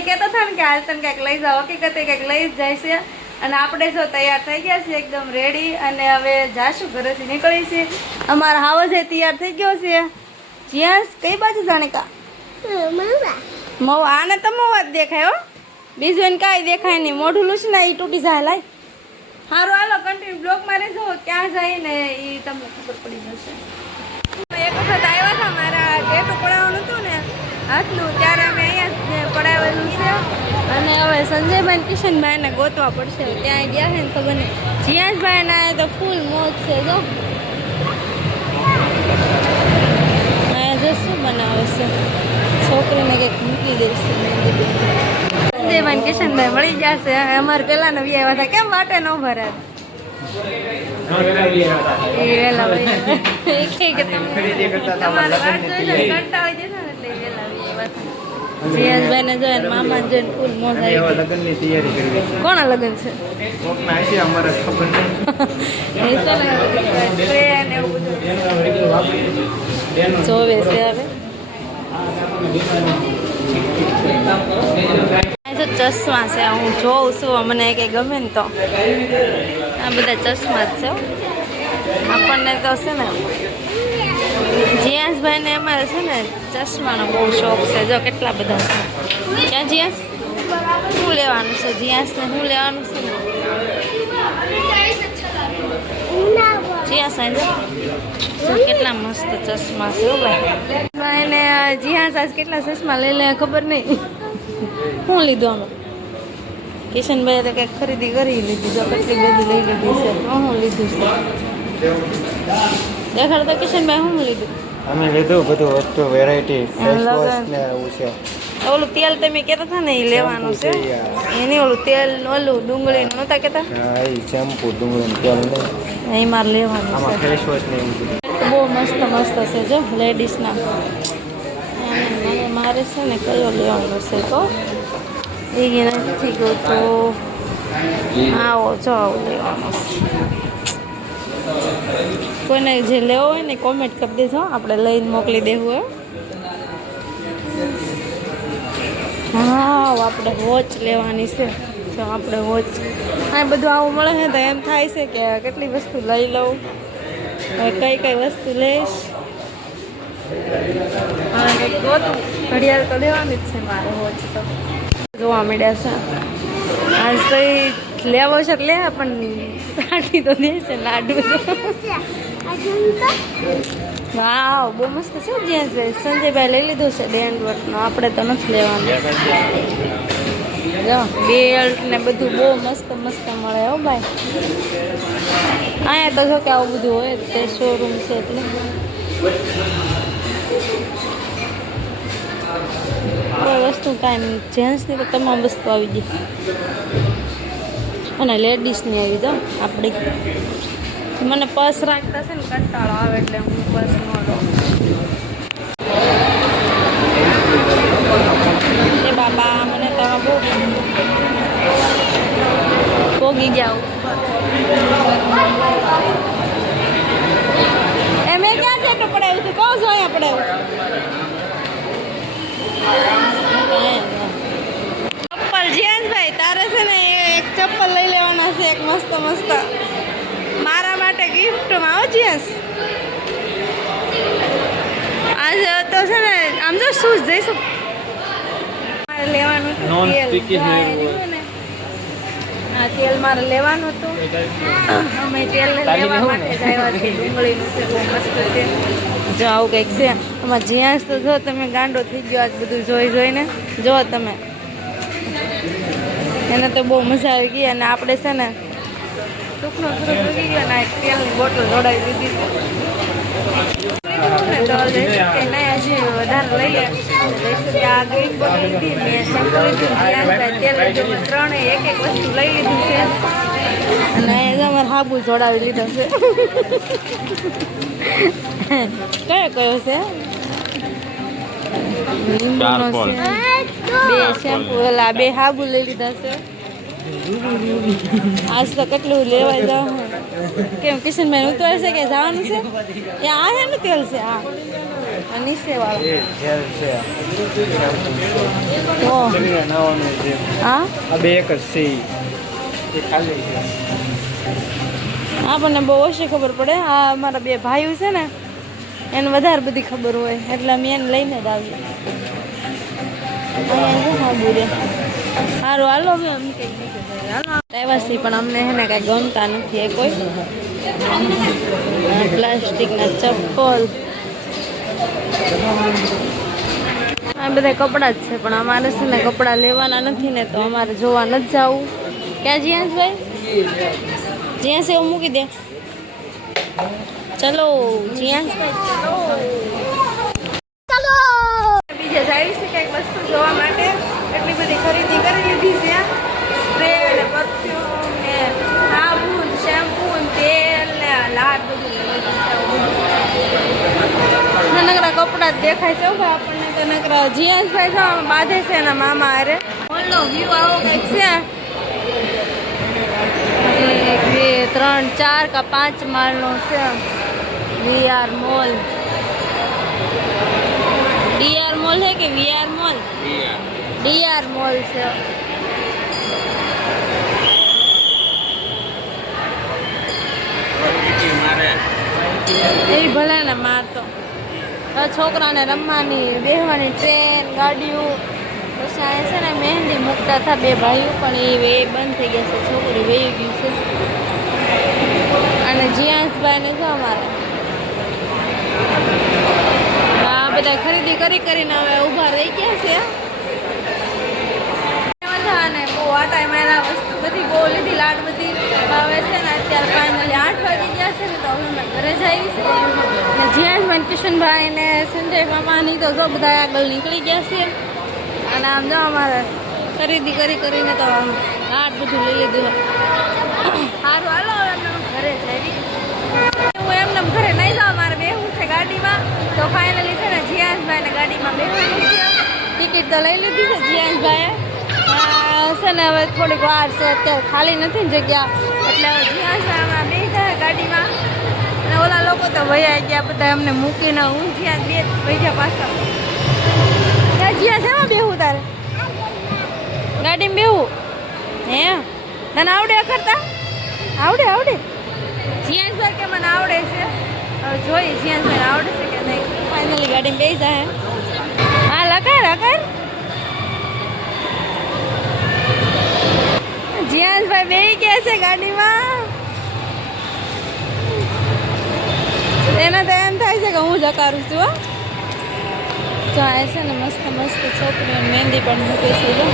ભાઈ કહેતા હતા ને કે હાલ તને કંઈક લઈ જાઓ, હકીકતે કંઈક લઈ જ જાય છે. અને આપણે જો તૈયાર થઈ ગયા છીએ એકદમ રેડી, અને હવે જાશું ઘરેથી નીકળી છીએ. અમારા હાવો છે તૈયાર થઈ ગયો છે. જ્યાં કઈ બાજુ જાણે કા મવા, આને તો મવા જ દેખાય હો, બીજું એને કાંઈ દેખાય નહીં. મોઢું લૂછ ને એ તૂટી જાય. લાય સારું હાલો કન્ટિન્યુ બ્લોગમાં રહેજો, ક્યાં જાય ને એ તમને ખબર પડી જશે. એક વખત આવ્યા હતા મારા ટેટુ પડાવવાનું હતું ને હાથનું, ત્યારે અમે અહીંયા પડાવેલું છે. અને હવે સંજયભાઈ કિશનભાઈને ગોતવા પડશે. ત્યાં ગયા છે ને ખબર નહીં. જીયાસભાઈ ના તો ફૂલ મોજ છે. જો શું બનાવે છે, છોકરીને કંઈક મૂકી દેશે. સંજયભાઈ કિશનભાઈ મળી જશે. અમારે પેલા નવી આવ્યા હતા, કેમ વાટે ન ભરાય? જીયાસભાઈ ને જોઈને મામા જોઈને ફૂલ મોજ આવી. કોના લગ્ન છે? જોવે છે હવે. ચશ્મા છે, હું જોઉં છું, મને કંઈ ગમે ને તો આ બધા ચશ્મા જ છે આપણને તો છે ને. જીયાસભાઈ ને અમારે છે ને ચશ્માનો બહુ શોખ છે. જો કેટલા બધા છે. ક્યાં જીયાસ? શું લેવાનું છે જીયાસને? શું લેવાનું છે ને જીયાસ? કેટલા મસ્ત ચશ્મા છે ભાઈ. ને જીયાસ આજ કેટલા ચશ્મા લઈ લે ખબર નહીં. શું લીધું આનું? કિશનભાઈ તો કંઈક ખરીદી કરી લીધી. જો કેટલી બધી લઈ લીધી છે. શું લીધું છે દેખાડ તો કિશનભાઈ. શું લીધું? અમે લીધું બધું વસ્તુ, વેરાયટી, ફેસ વોશ ને એવું છે. ઓલું તેલ તમે કહેતા હતા ને એ લેવાનું છે. એની ઓલું તેલ ઓલું ડુંગળીનું નહોતા કહેતા? હા, એ શેમ્પુ ડુંગળીનું તેલ નહીં, એ મારે લેવાનું આમાં છે. ફેસ વોશ ને એવું બહુ મસ્ત મસ્ત છે જો લેડીઝના. મારે છે ને કયો લેવાનો છે તો એ નથી ગયો તો આવો જો આવું લેવાનું છે. કોઈને જે લેવો હોય ને કોમેન્ટ કરી દેજો, આપણે લઈને મોકલી દેવું હોય. હા આપણે વોચ લેવાની છે. જો આપણે વોચ આ બધું આવું મળે છે તો એમ થાય છે કે કેટલી વસ્તુ લઈ લઉં. હવે કઈ વસ્તુ લઈશ હવે કંઈક ગોતું. ઘડિયાળ તો લેવાની જ છે મારે. વોચ તો જોવા મળ્યા છે. આજ તો એ લેવો છે લે, પણ લાડી તો દેશે લાડુ. વાવ બહુ મસ્ત છે. જ્યાં સંજયભાઈ લઈ લીધું છે બેન્ડવટનો, આપણે તો નથી લેવાનું. જો બેલ્ટ ને બધું બહુ મસ્ત મસ્ત મળે હો ભાઈ. અહીંયા તો જો કે આવું બધું હોય તે શોરૂમ છે એટલે. કોઈ વસ્તુ કાંઈ જેન્ટ્સની તો તમામ વસ્તુ આવી ગઈ અને લેડીઝની આવી જાઓ આપણી. મને પર્સ રાખતા છે ને કંટાળો આવે એટલે હું પર્સ ન લઉં. એ બાબા મને તો બહુ પોગી ગયા. મેં ક્યાં છે પડાવ્યું હતું? કહું છું અહીંયા પડાવ્યું. ચપ્પલ જીયાસભાઈ તારે છે ને એક ચપ્પલ લઈ લેવાના છે, એક મસ્ત મસ્ત મારા માટે ગિફ્ટમાં. આવો જીયાસ આજે તો છે ને આમ જો શૂઝ જઈશું મારે લેવાનું હતું. હા તેલ મારે લેવાનું હતું. અમે તેલ લેવા માટે જ આવ્યા છીએ. ડુંગળીનું છે બહુ મસ્ત છે. જો આવું કંઈક છે આમાં. જ્યાં તો જો તમે ગાંડો થઈ ગયો આજ બધું જોઈને. જો તમે એને તો બહુ મજા આવી ગઈ. અને આપણે છે ને સુખનો સુરત ઉગી ગયો ને તેલની બોટલ જોડાવી લીધી છે. તો જઈશું કે નહીં હજી વધારે લઈએ. જઈશું કે આ ગ્રીન બોટલ લીધી, મેં શેમ્પુ લીધું, તેલ લીધું, ત્રણે એક વસ્તુ લઈ લીધું છે. અને અમારે હાબુ જોડાવી લીધો છે. કયો છે? લીંબુનો છે. 2 શેમ્પુ ઓલા 2 હાબુ લઈ લીધા છે. આજ તો કેટલું લેવાય જાવ. કેમ કિશનભાઈ ઉતરે છે કે જવાનું છે? એ આ છે ને તેલ છે. હા આ નીચે વાળો એ જેલ છે તો જમીને નાવાનું છે હા આ બે એક જ છે એ ખાલી છે આપણને બહુ ઓછી ખબર પડે આ અમારા બે ભાઈઓ છે ને એને વધારે બધી ખબર હોય એટલે અમે એને લઈને જ આવીએ અહીંયા શું ખાવું રે સારું હાલો હવે અમે કંઈક નીચે જઈએ હાલો આવ્યા છીએ પણ અમને છે ને કાંઈ ગમતા નથી એ કોઈ પ્લાસ્ટિકના ચપ્પલ આ બધા કપડાં જ છે પણ અમારે છે ને કપડાં લેવાના નથી ને તો અમારે જોવા નથી જવું ક્યાં જીયાંશભાઈ જ્યાં છે એવું મૂકી દે ચલો જીયાંશભાઈ ચલો બીજે જાય છે કંઈક વસ્તુ જોવા માટે એટલી બધી ખરીદી કરી લીધી છે સ્પ્રે ને પરફ્યુમ ને સાબુ શેમ્પુ તેલ ને લાડ બધું નકરા કપડા જ દેખાય છે ભાઈ આપણને તો નકરા જીયાંશભાઈ છે બાંધે છે એના મામા અરે મોલનો વ્યૂ આવો કંઈક છે 1 2 3 4 का 5 માળનો છે વીઆર મોલ ડીઆર મોલ है कि वीआर મોલ ડીઆર મોલ છે એવી ભલે ને મારતો છોકરાને રમવાની બેહવાની ટ્રેન ગાડીઓ પછી આ છે ને મહેંદી મૂકતા હતા બે ભાઈઓ પણ એ બંધ થઈ ગયા છે છોકરી વહી ગયું છે અને જીયાંશભાઈને જો અમારે આ બધા ખરીદી કરીને હવે ઊભા રહી ગયા છે અને બહુ આટા મારા વસ્તુ બધી બહુ લીધી લાડ બધી હવે છે ને અત્યારે ફાઇનલી 8 વાગી ગયા છે ને તો હવે અમે ઘરે જઈએ છીએ ને જીયાંશભાઈ કિશનભાઈ ને સંજય મામાની તો જો બધા આગળ નીકળી ગયા છે અને આમ જો અમારે ખરીદી કરીને તો લાડ બધું લઈ લીધું સારું હાલો હવે અમે ઘરે જઈએ હું એમને ઘરે નહીં જાઉં મારે બેહવું છે ગાડીમાં તો ફાઇનલી છે ને જીયાંશભાઈને ગાડીમાં બેહવું છે ટિકિટ તો લઈ લીધી છે જીયાંશભાઈએ છે ને હવે થોડીક વાર છે અત્યારે ખાલી નથી ને જગ્યા એટલે હવે જીયાંશભાઈ હમણાં બેસી જાય ગાડીમાં અને ઓલા લોકો તો વયા ગયા બધા અમને મૂકીને હું જ્યાં બે વૈજા પાછા જ્યાં શેમાં બેહું તારે ગાડીમાં બેહું હે તને આવડે કરતા આવડે જીયાંશભાઈ કે મને આવડે છે હવે જોઈએ જીયાંશભાઈને આવડે છે કે નહીં ફાઇનલી ગાડીમાં બેસી જાય હા લગાડ જીયાંશભાઈ બેસી ગયા છે ગાડીમાં એને તો એમ થાય છે કે હું જકારું છું હો જો આ છે ને મસ્ત છોકરીઓ મહેંદી પણ મૂકે છે જો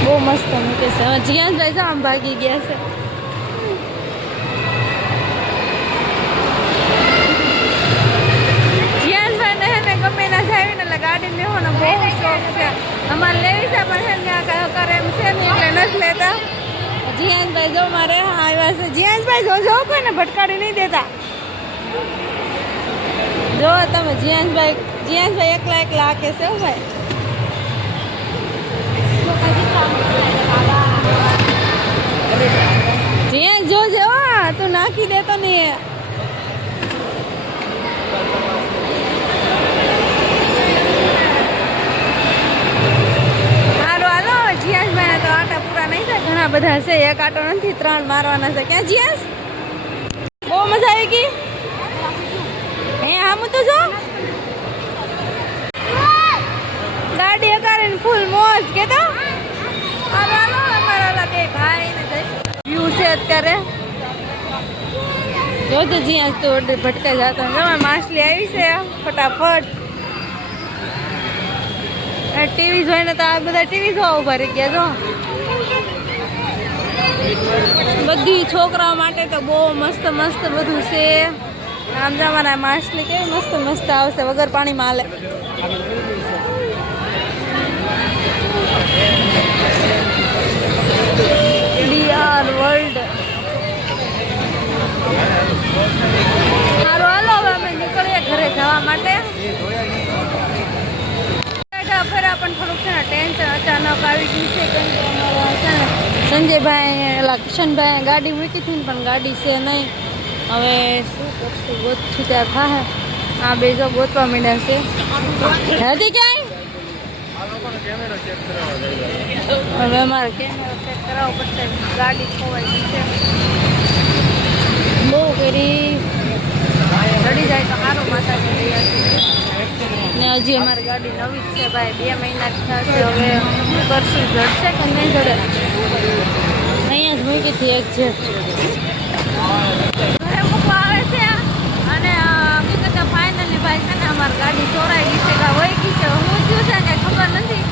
બહુ મસ્ત મૂકે છે હવે જીયાંશભાઈ આમ ભાગી ગયા છે જીયાંશભાઈને હે ને ગમે ના જાય ને એટલે ગાડી લેવાનો બહુ શોખ છે અમારે લેવી છે પણ હે ને કયો કરે એમ છે ને એટલે નથી લેતા જીયાંશભાઈ જો મારે આવ્યા છે જીયાંશભાઈ જો કોઈને ભટકાડી નહીં દેતા જો તમે જીયાંશભાઈ એકલા આકે છે હો ભાઈ જીયાંશ જોજે તું નાખી દેતો નહીં જીયાંશભાઈને તો આટા પૂરા નહીં થાય ઘણા બધા છે એક આટો નથી 3 મારવાના છે ક્યાં જીયાંશ બહુ મજા આવી ગઈ હે આમ તો જો ગાડી અકારીને ફૂલ મોજ કે તો અમારા બે ભાઈ ને વ્યૂ છે અત્યારે જોજો જીયાંશ તો ભટકાઈ જતો માછલી આવી છે ફટાફટ ટીવી જોઈને તો આ બધા ટીવી જોવા ઉભા રહી ગયા જો બધી છોકરાઓ માટે તો બહુ મસ્ત બધું છે આમ જવાના માછલી કેવી મસ્ત આવશે વગર પાણીમાં હાલે ડીઆર વર્લ્ડ સારું હાલો હવે અમે નીકળીએ ઘરે જવા માટે ફેરા પણ થોડુંક છે ને ટેન્શન અચાનક આવી ગયું છે કેમ કે અમારા છે ને સંજયભાઈ એલા કિશનભાઈ ગાડી મૂકી હતી ને પણ ગાડી છે નહીં હવે શું કરશું ગોતશું ત્યાં થાય આ બે જો ગોતવા માંડ્યા છે હજી ક્યાંય હવે અમારે કેમેરો ચેક કરાવવો પડશે ગાડી ખોવાઈ ગઈ છે બહુ કરી રડી જાય તો સારું માતાજી લઈ આવશે ને હજી અમારી ગાડી નવી જ છે ભાઈ 2 મહિના થશે હવે શું કરશું જડશે કે નહીં જડે અહીંયા જ મૂકી હતી એક છે ઘરે મૂકવા આવે છે અને હકીકત ફાઇનલી ભાઈ છે ને અમારી ગાડી ચોરાઈ ગઈ છે કે વહી ગઈ છે હું થયું છે કે ખબર નથી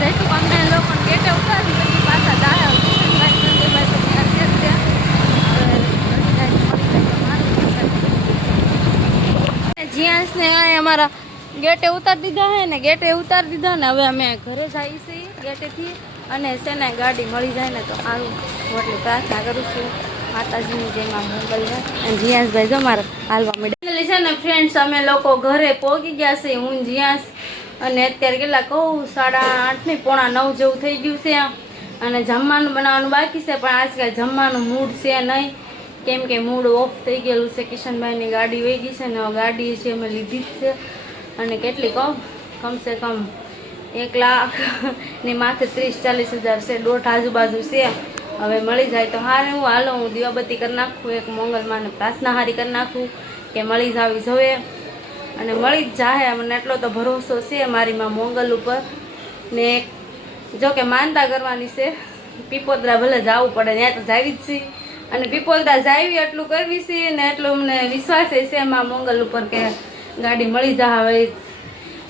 જઈશું અમને લોકોને ગેટે ઉતારી પછી પાછા જાય કિશનભાઈ સંજયભાઈ તો ત્યાં છે જ ત્યાં જીયાસને અમારા ગેટે ઉતારી દીધા હે ને ગેટે ઉતારી દીધા ને હવે અમે ઘરે જઈએ છીએ ગેટેથી અને છે ને ગાડી મળી જાય ને તો સારું હું એટલી પ્રાર્થના કરું છું માતાજીની જેમાં મોકલવા અને જીયાસભાઈ જો મારે હાલવા મળે છે ને ફ્રેન્ડ્સ અમે લોકો ઘરે પહોંચી ગયા છે હું જીયાસ અને અત્યારે કેટલા કહું 8:30 નહીં 8:45 જેવું થઈ ગયું છે અને જમવાનું બનાવવાનું બાકી છે પણ આજકાલ જમવાનું મૂડ છે નહીં કેમ કે મૂડ ઓફ થઈ ગયેલું છે કિશનભાઈની ગાડી વહી ગઈ છે ને ગાડી છે અમે લીધી જ છે અને કેટલી કહું કમસે કમ 1 લાખ ની માથે 30-40 હજાર છે દોઢ આજુબાજુ છે હવે મળી જાય તો હારે હું હાલો હું દીવાબત્તી કરી નાખું એક મંગલમાને પ્રાર્થના હારી કરી નાખું કે મળી જાવી જોવે અને મળી જ જાય મને એટલો તો ભરોસો છે મારી માં મોંગલ ઉપર ને જો કે માનતા કરવાની છે પીપોદરા ભલે જવું પડે ત્યાં તો જાવી જ છે અને પીપોદરા જાવી એટલું કરવી છે ને એટલું અમને વિશ્વાસ છે માં મોંગલ ઉપર કે ગાડી મળી જાય હવે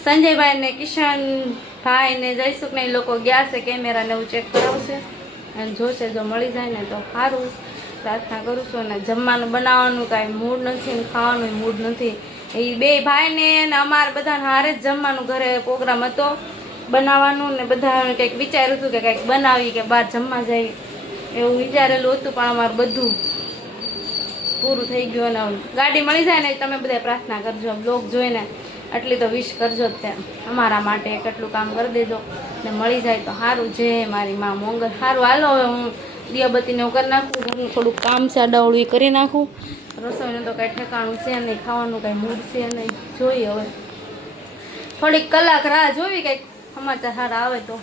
સંજયભાઈ ને કિશનભાઈ ને જયસુખ ને લોકો ગયા છે કેમેરા ને એવું ચેક કરાવશે અને જોશે જો મળી જાય ને તો સારું પ્રાર્થના કરું છું અને જમવાનું બનાવવાનું કાંઈ મૂડ નથી ને ખાવાનું મૂડ નથી એ બે ભાઈને ને અમારે બધાને હારે જ જમવાનું ઘરે પ્રોગ્રામ હતો બનાવવાનું ને બધા કંઈક વિચાર્યું હતું કે કંઈક બનાવી કે બહાર જમવા જાય એવું વિચારેલું હતું પણ અમારું બધું પૂરું થઈ ગયું અને ગાડી મળી જાય ને તમે બધા પ્રાર્થના કરજો બ્લોગ જોઈને આટલી તો વિશ કરજો જ ત્યાં અમારા માટે કેટલું કામ કરી દેજો ને મળી જાય તો સારું છે મારી માં મોંગલ સારું હાલો હવે હું દીવાબત્તીને એવું કરી નાખું ઘરનું થોડુંક કામ છે અડાવડું કરી નાખું રસોઈનું તો કાંઈ ઠેકાણું છે નહીં ખાવાનું કાંઈ મૂડ છે નહીં જોઈએ હવે થોડીક કલાક રાહ જોવી કંઈક સમાચાર સારા આવે તો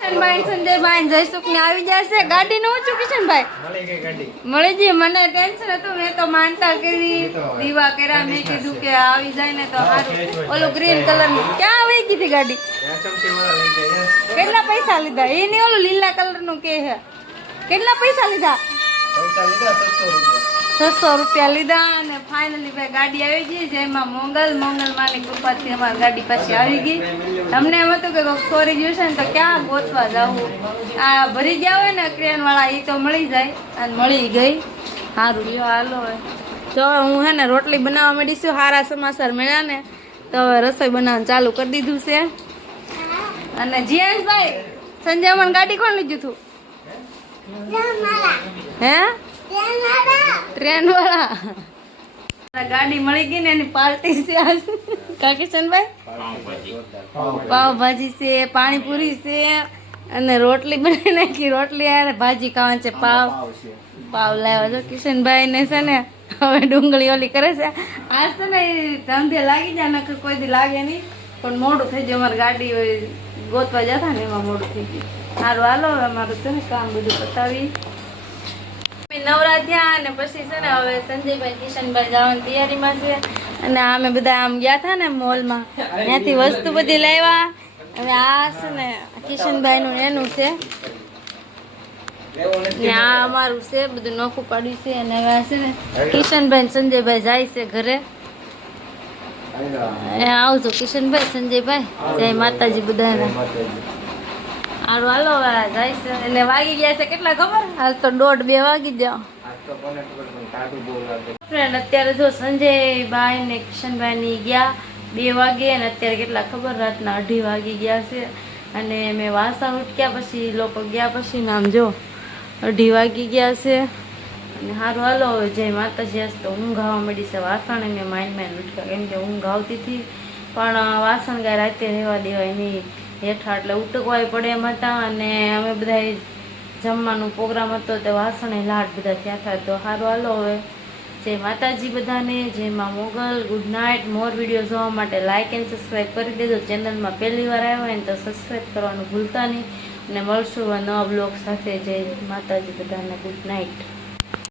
કિશનભાઈ સંજયભાઈ જયસુખ ને આવી જશે ગાડી નું ઊંચું કિશનભાઈ મળી ગઈ મને ટેન્શન હતું મેં તો માનતા કરી દીવા કર્યા મેં કીધું કે આવી જાય ને તો સારું ઓલું ગ્રીન કલર નું ક્યાં આવી ગઈ હતી ગાડી કેટલા પૈસા લીધા એ નહીં ઓલું લીલા કલર નું કે છે કેટલા પૈસા લીધા 600 રૂપિયા લીધા અને ફાઇનલી ભાઈ ગાડી આવી ગઈ જેમાં મોંગલ માની કૃપાથી અમારી ગાડી પાછી આવી ગઈ તમને એમ હતું કે ચોરી ગયું છે ને તો ક્યાં ગોતવા જવું આ ભરી ગયા હોય ને ક્રેન વાળા એ તો મળી જાય અને મળી ગઈ સારું લ્યો હાલો હવે તો હવે હું હે ને રોટલી બનાવવા માંડીશું સારા સમાચાર મળ્યા ને તો હવે રસોઈ બનાવવાનું ચાલુ કરી દીધું છે અને જીયાસભાઈ સંજય મને ગાડી કોણ લીધું હતું હે ટ્રેન વાળા ગાડી મળી ગઈ ને એની પાર્ટી છે આજ કા કિશનભાઈ પાવભાજી છે પાણીપુરી છે અને રોટલી બનાવી નાખી રોટલી અને ભાજી ખાવાની છે પાવ લાવ્યા જો કિશનભાઈ ને છે ને હવે ડુંગળી ઓલી કરે છે આજ છે ને ધંધે લાગી જાય નકર કોઈ દી લાગે નહીં પણ મોડું થઈ જાય અમારી ગાડી ગોતવા જતા ને એમાં મોડું થઈ ગયું સારું હાલો અમારું છે ને કામ બધું પતાવી નવરા થયા અને પછી છે ને હવે સંજયભાઈ કિશનભાઈ જવાની તૈયારીમાં છે અને અમે બધા આમ ગયા હતા ને મોલમાં ત્યાંથી વસ્તુ બધી લાવ્યા હવે આ છે ને કિશનભાઈનું એનું છે ને આ અમારું છે બધું નોખું પાડ્યું છે અને હવે છે ને કિશનભાઈ સંજયભાઈ જાય છે ઘરે આવજો કિશનભાઈ સંજયભાઈ જય માતાજી બધાને હારું હાલો જાય છે એટલે વાગી ગયા છે કેટલા ખબર હાલ તો 1:30-2 વાગી જાઓ ફ્રેન્ડ અત્યારે જો સંજયભાઈ ને કિશનભાઈ ની ગયા 2 વાગે અને અત્યારે કેટલા ખબર રાતના 2:30 વાગી ગયા છે અને મેં વાસણ ઉટક્યા પછી લોકો ગયા પછી નામ જો 2:30 વાગી ગયા છે અને સારું હાલો હવે જય માતાજી આજ તો ઊંઘ આવવા મળી છે વાસણ મેં માઇન્ડ ઉટક્યા કેમ કે ઊંઘ આવતી હતી પણ વાસણ કાંઈ રાતે રહેવા દેવાય નહીં હેઠા એટલે ઉટકવાય પડે એમ હતા અને અમે બધા જમવાનો પ્રોગ્રામ હતો તે વાસણે લાટ બધા થયા હતા તો સારું હાલો હવે જય માતાજી બધાને, જય માં Mogal. Good night. More video જોવા માટે લાઇક એન્ડ સબસ્ક્રાઈબ કરી દેજો. ચેનલમાં પહેલી વાર આવ્યા હોય ને તો સબસ્ક્રાઈબ કરવાનું ભૂલતા નહીં. અને મળશું નવા બ્લોગ સાથે. જય માતાજી બધાને. Good night.